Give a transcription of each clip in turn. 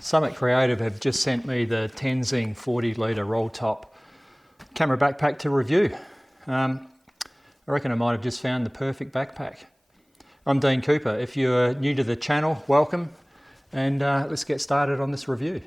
Summit Creative have just sent me the Tenzing 40 litre roll top camera backpack to review. I reckon I might have just found the perfect backpack. I'm Dean Cooper. If you're new to the channel, welcome, and let's get started on this review.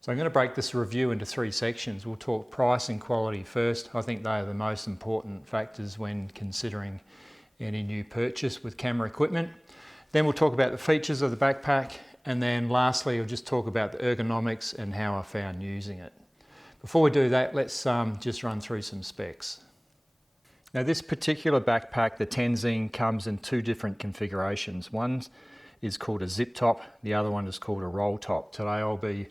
So I'm going to break this review into three sections. We'll talk price and quality first. I think they are the most important factors when considering any new purchase with camera equipment. Then we'll talk about the features of the backpack, and then lastly I'll just talk about the ergonomics and how I found using it. Before we do that, let's just run through some specs. Now this particular backpack, the Tenzing, comes in two different configurations. One is called a zip top, the other one is called a roll top. Today I'll be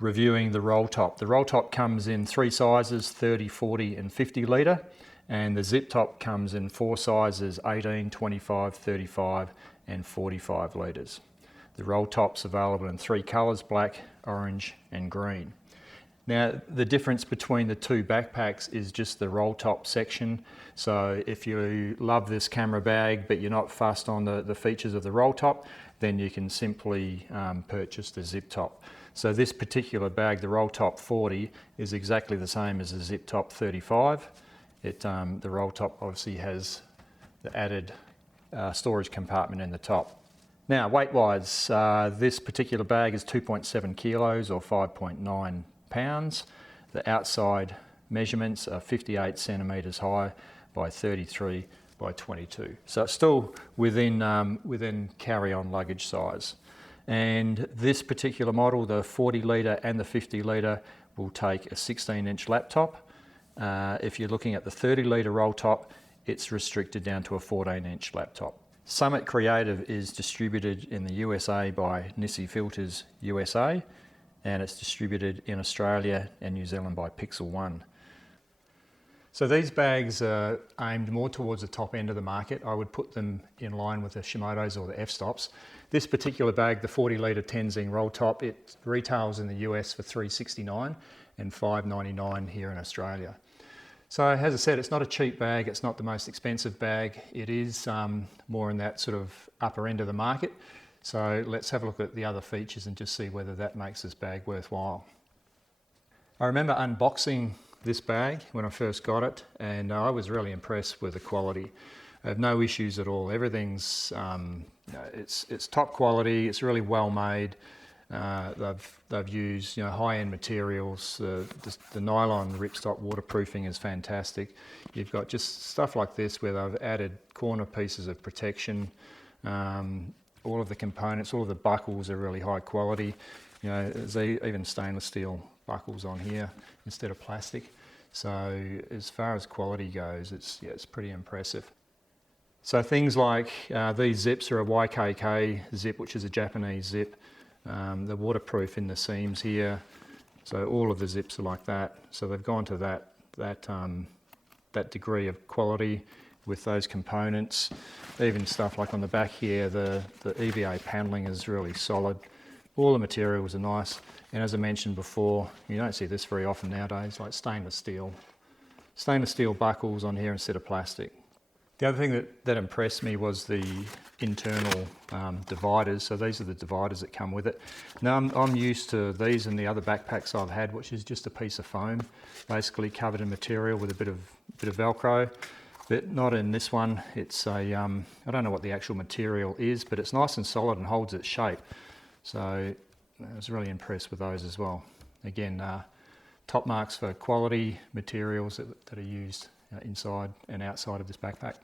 reviewing the roll top. The roll top comes in three sizes, 30, 40 and 50 litre, and the zip top comes in four sizes, 18, 25, 35 and 45 litres. The roll top's available in three colours, black, orange and green. Now the difference between the two backpacks is just the roll top section. So if you love this camera bag but you're not fussed on the features of the roll top, then you can simply purchase the zip top. So this particular bag, the roll top 40, is exactly the same as the zip top 35. The roll top obviously has the added storage compartment in the top. Now weight wise, this particular bag is 2.7 kilos or 5.9 pounds. The outside measurements are 58 centimetres high by 33 by 22. So it's still within carry-on luggage size. And this particular model, the 40 litre and the 50 litre, will take a 16-inch laptop. If you're looking at the 30 litre roll top, it's restricted down to a 14-inch laptop. Summit Creative is distributed in the USA by Nissi Filters USA, and it's distributed in Australia and New Zealand by Pixel One. So these bags are aimed more towards the top end of the market. I would put them in line with the Shimoda's or the F-stops. This particular bag, the 40 litre Tenzing roll top, it retails in the US for $369 and $599 here in Australia. So as I said, it's not a cheap bag, it's not the most expensive bag. It is more in that sort of upper end of the market. So let's have a look at the other features and just see whether that makes this bag worthwhile. I remember unboxing this bag when I first got it, and I was really impressed with the quality. I have no issues at all. Everything's it's top quality. It's really well made. They've used high-end materials. The nylon ripstop waterproofing is fantastic. You've got just stuff like this where they've added corner pieces of protection. All of the components, all of the buckles are really high quality. There's even stainless steel buckles on here instead of plastic. So as far as quality goes, it's pretty impressive. So things like these zips are a YKK zip, which is a Japanese zip. The waterproof in the seams here. So all of the zips are like that. So they've gone to that degree of quality with those components. Even stuff like on the back here, the EVA paneling is really solid. All the materials are nice. And as I mentioned before, you don't see this very often nowadays, like stainless steel buckles on here instead of plastic. The other thing that impressed me was the internal dividers. So these are the dividers that come with it. Now I'm used to these and the other backpacks I've had, which is just a piece of foam, basically covered in material with a bit of Velcro. But not in this one. It's a, I don't know what the actual material is, but it's nice and solid and holds its shape. So I was really impressed with those as well. Again, top marks for quality materials that are used inside and outside of this backpack.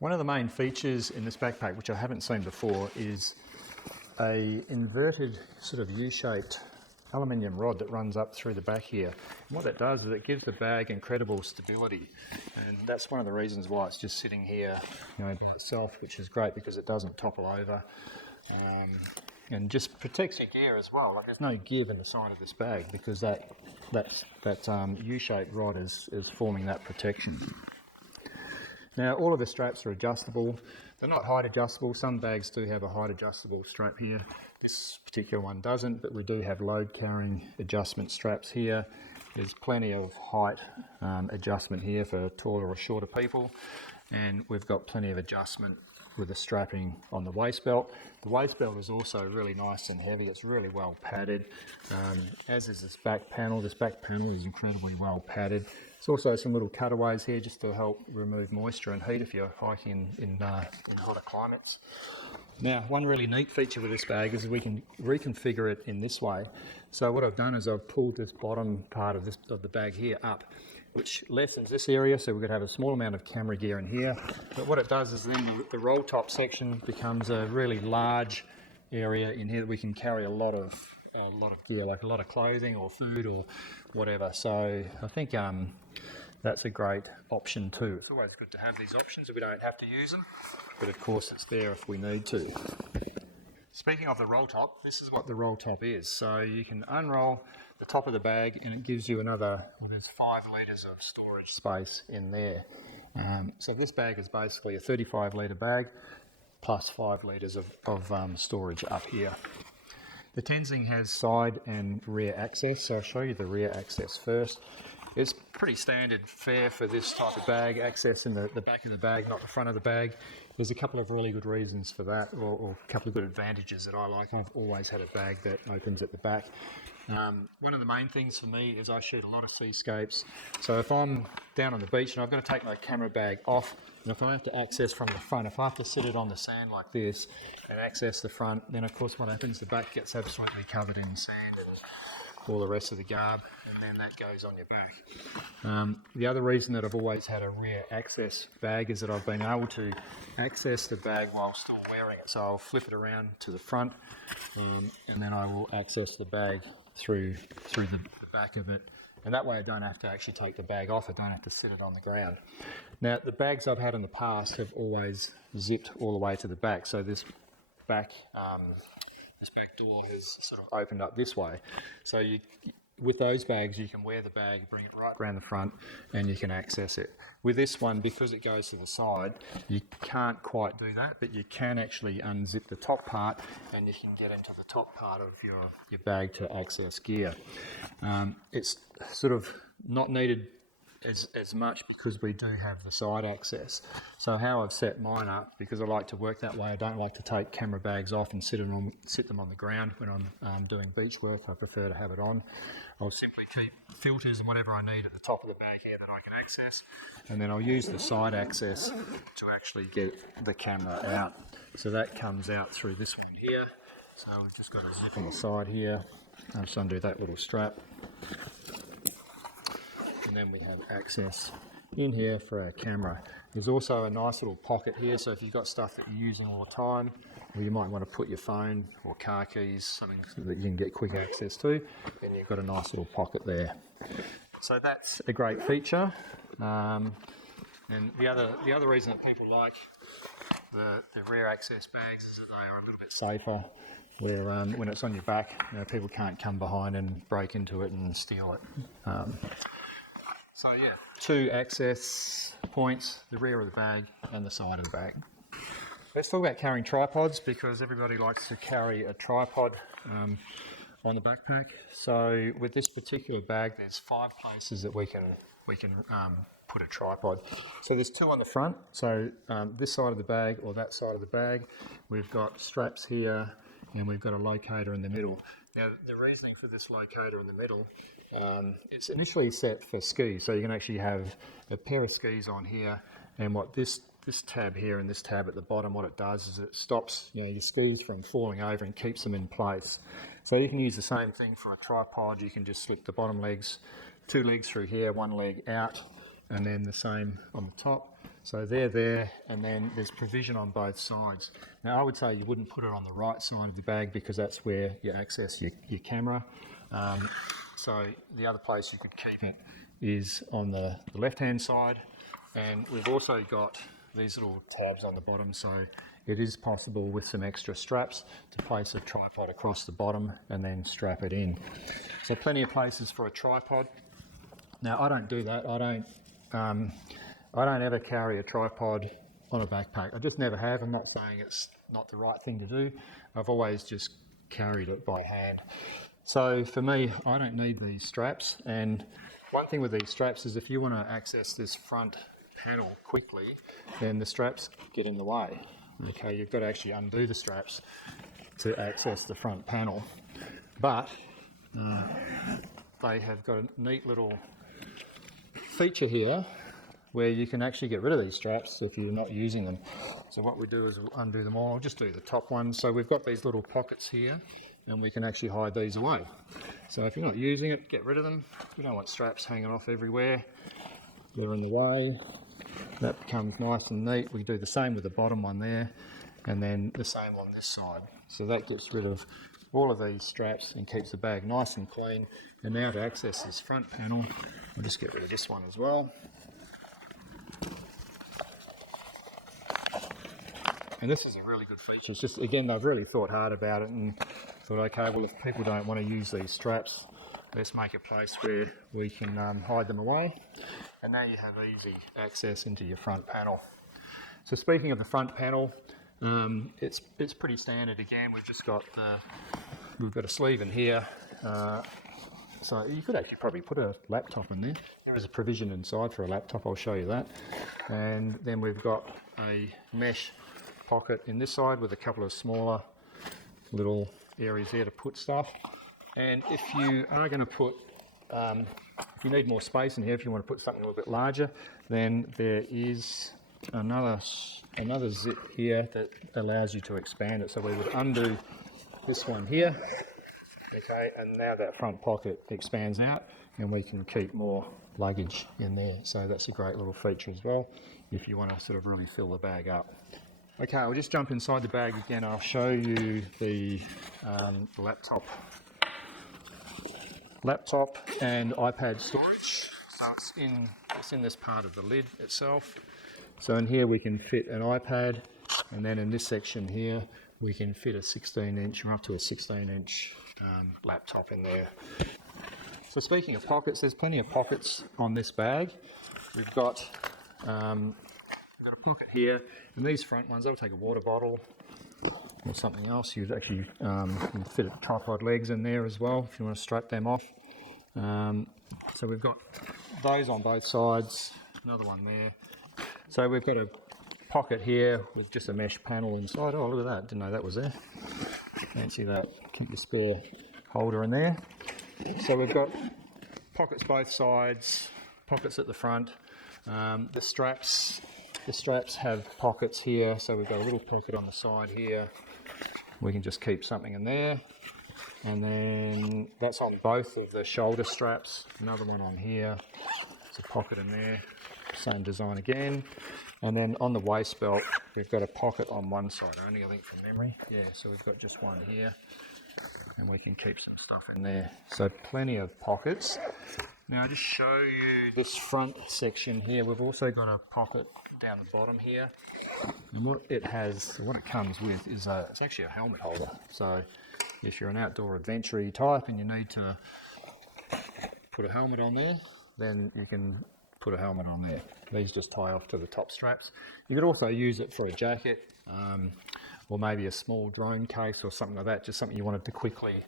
One of the main features in this backpack, which I haven't seen before, is a inverted sort of U-shaped aluminium rod that runs up through the back here. And what that does is it gives the bag incredible stability, and that's one of the reasons why it's just sitting here, by itself, which is great because it doesn't topple over, and just protects your gear as well. Like, there's no give in the side of this bag because that U-shaped rod is forming that protection. Now, all of the straps are adjustable. They're not height adjustable. Some bags do have a height adjustable strap here. This particular one doesn't, but we do have load carrying adjustment straps here. There's plenty of height adjustment here for taller or shorter people, and we've got plenty of adjustment with the strapping on the waist belt. The waist belt is also really nice and heavy. It's really well padded, as is this back panel. This back panel is incredibly well padded. There's also some little cutaways here just to help remove moisture and heat if you're hiking in hotter climates. Now, one really neat feature with this bag is we can reconfigure it in this way. So what I've done is I've pulled this bottom part of the bag here up, which lessens this area, so we could have a small amount of camera gear in here. But what it does is then the roll top section becomes a really large area in here that we can carry a lot of gear, like a lot of clothing or food or whatever. So I think that's a great option too. It's always good to have these options if we don't have to use them, but of course it's there if we need to. Speaking of the roll top, this is what the roll top is. So you can unroll the top of the bag and it gives you there's 5 litres of storage space in there. So this bag is basically a 35 litre bag plus 5 litres of storage up here. The Tenzing has side and rear access, so I'll show you the rear access first. It's pretty standard fare for this type of bag, access in the back of the bag, not the front of the bag. There's a couple of really good reasons for that, or a couple of good advantages that I like. I've always had a bag that opens at the back. One of the main things for me is I shoot a lot of seascapes. So if I'm down on the beach and I've got to take my camera bag off, and if I have to access from the front, if I have to sit it on the sand like this and access the front, then of course what happens, the back gets absolutely covered in sand and all the rest of the garb, and then that goes on your back. The other reason that I've always had a rear access bag is that I've been able to access the bag while still wearing it. So I'll flip it around to the front, and then I will access the bag through the back of it. And that way I don't have to actually take the bag off, I don't have to sit it on the ground. Now, the bags I've had in the past have always zipped all the way to the back, so this back door has sort of opened up this way. So with those bags, you can wear the bag, bring it right around the front, and you can access it. With this one, because it goes to the side, you can't quite do that, but you can actually unzip the top part, and you can get into the top part of your bag to access gear. It's sort of not needed as much because we do have the side access. So how I've set mine up, because I like to work that way, I don't like to take camera bags off and sit them on the ground when I'm doing beach work. I prefer to have it on. I'll simply keep filters and whatever I need at the top of the bag here that I can access, and then I'll use the side access to actually get the camera out. So that comes out through this one here. So we've just got a zip on the side here. I'll just undo that little strap. And then we have access in here for our camera. There's also a nice little pocket here, so if you've got stuff that you're using all the time, or you might want to put your phone or car keys, something that you can get quick access to, then you've got a nice little pocket there. So that's a great feature. And the other reason that people like the rear access bags is that they are a little bit safer, where when it's on your back, people can't come behind and break into it and steal it. So yeah, 2 access points, the rear of the bag and the side of the bag. Let's talk about carrying tripods, because everybody likes to carry a tripod on the backpack. So with this particular bag, there's 5 places that we can put a tripod. So there's 2 on the front, so this side of the bag or that side of the bag. We've got straps here and we've got a locator in the middle. Now, the reasoning for this locator in the middle, it's initially set for skis, so you can actually have a pair of skis on here, and what this this tab here and this tab at the bottom, what it does is it stops your skis from falling over and keeps them in place. So you can use the same thing for a tripod. You can just slip the bottom legs, 2 legs through here, 1 leg out, and then the same on the top. So they're there, and then there's provision on both sides. Now I would say you wouldn't put it on the right side of the bag because that's where you access your camera. So the other place you could keep it is on the left-hand side. And we've also got these little tabs on the bottom, so it is possible with some extra straps to place a tripod across the bottom and then strap it in. So plenty of places for a tripod. Now I don't do that. I don't ever carry a tripod on a backpack. I just never have. I'm not saying it's not the right thing to do. I've always just carried it by hand. So for me, I don't need these straps. And one thing with these straps is if you want to access this front panel quickly, then the straps get in the way. Okay, you've got to actually undo the straps to access the front panel. But they have got a neat little feature here where you can actually get rid of these straps if you're not using them. So what we do is we'll undo them all. I'll just do the top one. So we've got these little pockets here and we can actually hide these away. So if you're not using it, get rid of them. We don't want straps hanging off everywhere. They're in the way. That becomes nice and neat. We do the same with the bottom one there, and then the same on this side. So that gets rid of all of these straps and keeps the bag nice and clean. And now to access this front panel, I'll just get rid of this one as well. And this is a really good feature. It's just, again, they've really thought hard about it and thought, okay, well, if people don't want to use these straps, let's make a place where we can hide them away. And now you have easy access into your front panel. So speaking of the front panel, it's pretty standard. Again, we've got a sleeve in here. So you could actually probably put a laptop in there. There is a provision inside for a laptop, I'll show you that. And then we've got a mesh pocket in this side with a couple of smaller little areas there to put stuff. And if you are going to put, if you need more space in here, if you want to put something a little bit larger, then there is another zip here that allows you to expand it. So we would undo this one here, okay, and now that front pocket expands out and we can keep more luggage in there. So that's a great little feature as well if you want to sort of really fill the bag up. Okay, I'll just jump inside the bag again. I'll show you the laptop and iPad storage. So it's in this part of the lid itself. So in here we can fit an iPad, and then in this section here we can fit a 16-inch or up to a 16-inch laptop in there. So speaking of pockets, there's plenty of pockets on this bag. We've got a pocket here, and these front ones, they'll take a water bottle or something else. You'd actually can fit tripod legs in there as well if you want to strap them off. So we've got those on both sides, another one there. So we've got a pocket here with just a mesh panel inside. Oh, look at that, didn't know that was there. Fancy that, keep your spare holder in there. So we've got pockets both sides, pockets at the front. The straps have pockets here, so we've got a little pocket on the side here. We can just keep something in there. And then that's on both of the shoulder straps. Another one on here. There's a pocket in there. Same design again. And then on the waist belt, we've got a pocket on one side only, I think, from memory. Yeah, so we've got just one here. And we can keep some stuff in there. So plenty of pockets. Now I'll just show you this front section here. We've also got a pocket down the bottom here. And what it comes with is it's actually a helmet holder. So if you're an outdoor adventure type and you need to put a helmet on there, then you can put a helmet on there. These just tie off to the top straps. You could also use it for a jacket, or maybe a small drone case or something like that, just something you wanted to quickly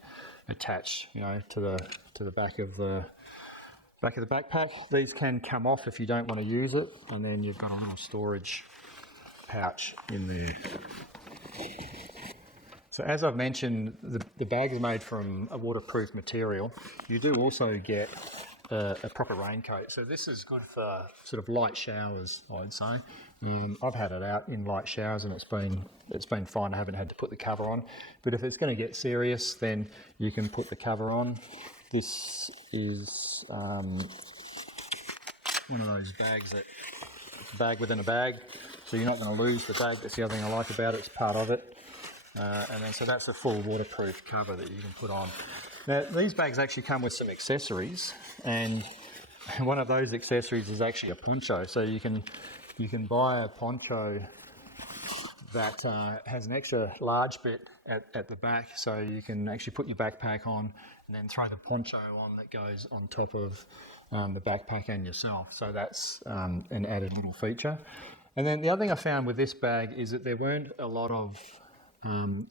attach, to the back of the backpack. These can come off if you don't want to use it, and then you've got a little storage pouch in there. So as I've mentioned, the bag is made from a waterproof material. You do also get a proper raincoat. So this is good for sort of light showers, I'd say. I've had it out in light showers and it's been fine. I haven't had to put the cover on. But if it's going to get serious, then you can put the cover on. This is one of those bags that it's a bag within a bag, so you're not going to lose the bag. That's the other thing I like about it. It's part of it. And then so that's a full waterproof cover that you can put on. Now these bags actually come with some accessories, and one of those accessories is actually a poncho. So you can buy a poncho that has an extra large bit at the back, so you can actually put your backpack on and then throw the poncho on that goes on top of the backpack and yourself. So that's an added little feature. And then the other thing I found with this bag is that there weren't a lot of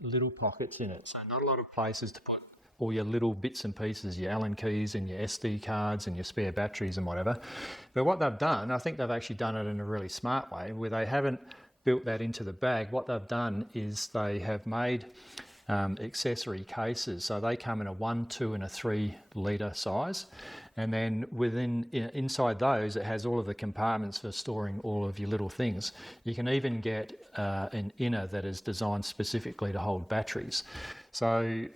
little pockets in it, so not a lot of places to put all your little bits and pieces, your Allen keys and your SD cards and your spare batteries and whatever. But what they've done, I think they've actually done it in a really smart way, where they haven't built that into the bag. What they've done is they have made accessory cases. So they come in a 1, 2 and a 3 litre size. And then inside those, it has all of the compartments for storing all of your little things. You can even get an inner that is designed specifically to hold batteries. So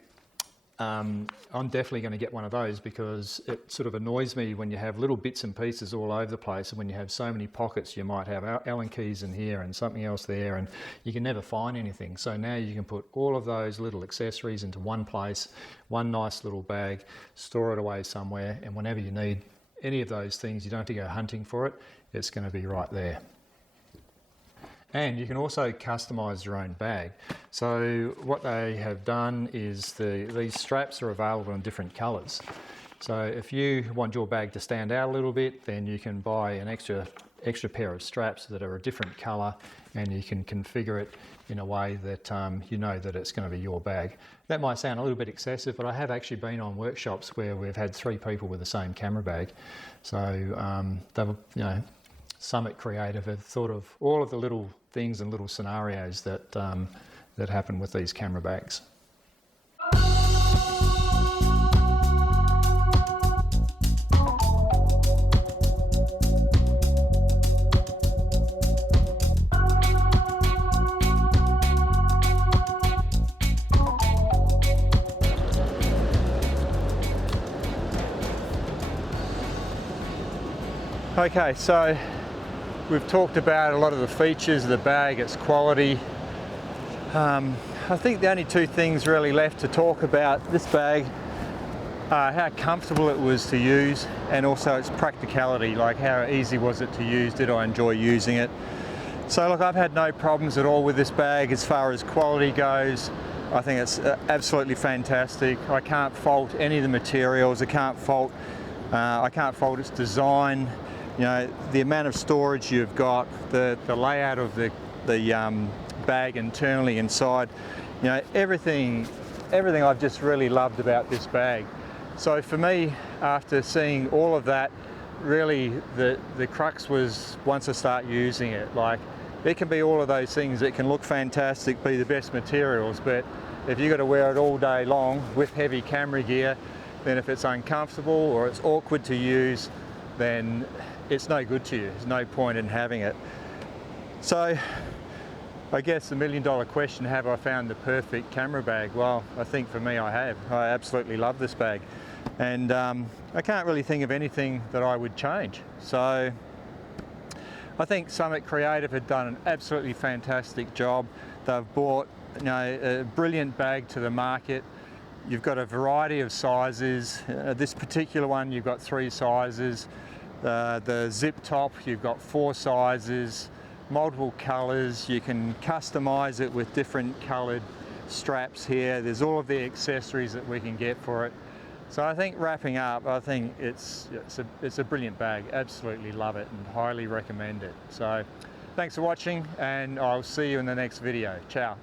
I'm definitely going to get one of those, because it sort of annoys me when you have little bits and pieces all over the place, and when you have so many pockets. You might have Allen keys in here and something else there, and you can never find anything. So now you can put all of those little accessories into one place, one nice little bag, store it away somewhere, and whenever you need any of those things, you don't have to go hunting for it. It's going to be right there. And you can also customise your own bag. So what they have done is these straps are available in different colours. So if you want your bag to stand out a little bit, then you can buy an extra pair of straps that are a different colour, and you can configure it in a way that you know that it's going to be your bag. That might sound a little bit excessive, but I have actually been on workshops where we've had 3 people with the same camera bag. So they've, Summit Creative have thought of all of the little things and little scenarios that happen with these camera bags. Okay, so we've talked about a lot of the features of the bag, its quality. I think the only 2 things really left to talk about this bag are how comfortable it was to use, and also its practicality, like how easy was it to use, did I enjoy using it. So look, I've had no problems at all with this bag as far as quality goes. I think it's absolutely fantastic. I can't fault any of the materials. I can't fault its design. The amount of storage you've got, the layout of the bag internally inside, everything I've just really loved about this bag. So for me, after seeing all of that, really the crux was once I start using it. Like, it can be all of those things. It can look fantastic, be the best materials, but if you've got to wear it all day long with heavy camera gear, then if it's uncomfortable or it's awkward to use, then it's no good to you. There's no point in having it. So I guess the $1,000,000 question, have I found the perfect camera bag? Well, I think for me I have. I absolutely love this bag, and I can't really think of anything that I would change. So I think Summit Creative had done an absolutely fantastic job. They've brought a brilliant bag to the market. You've got a variety of sizes. This particular one, you've got 3 sizes. The zip top, you've got 4 sizes, multiple colours. You can customise it with different coloured straps here. There's all of the accessories that we can get for it. So I think, wrapping up, I think it's a brilliant bag. Absolutely love it and highly recommend it. So thanks for watching, and I'll see you in the next video. Ciao.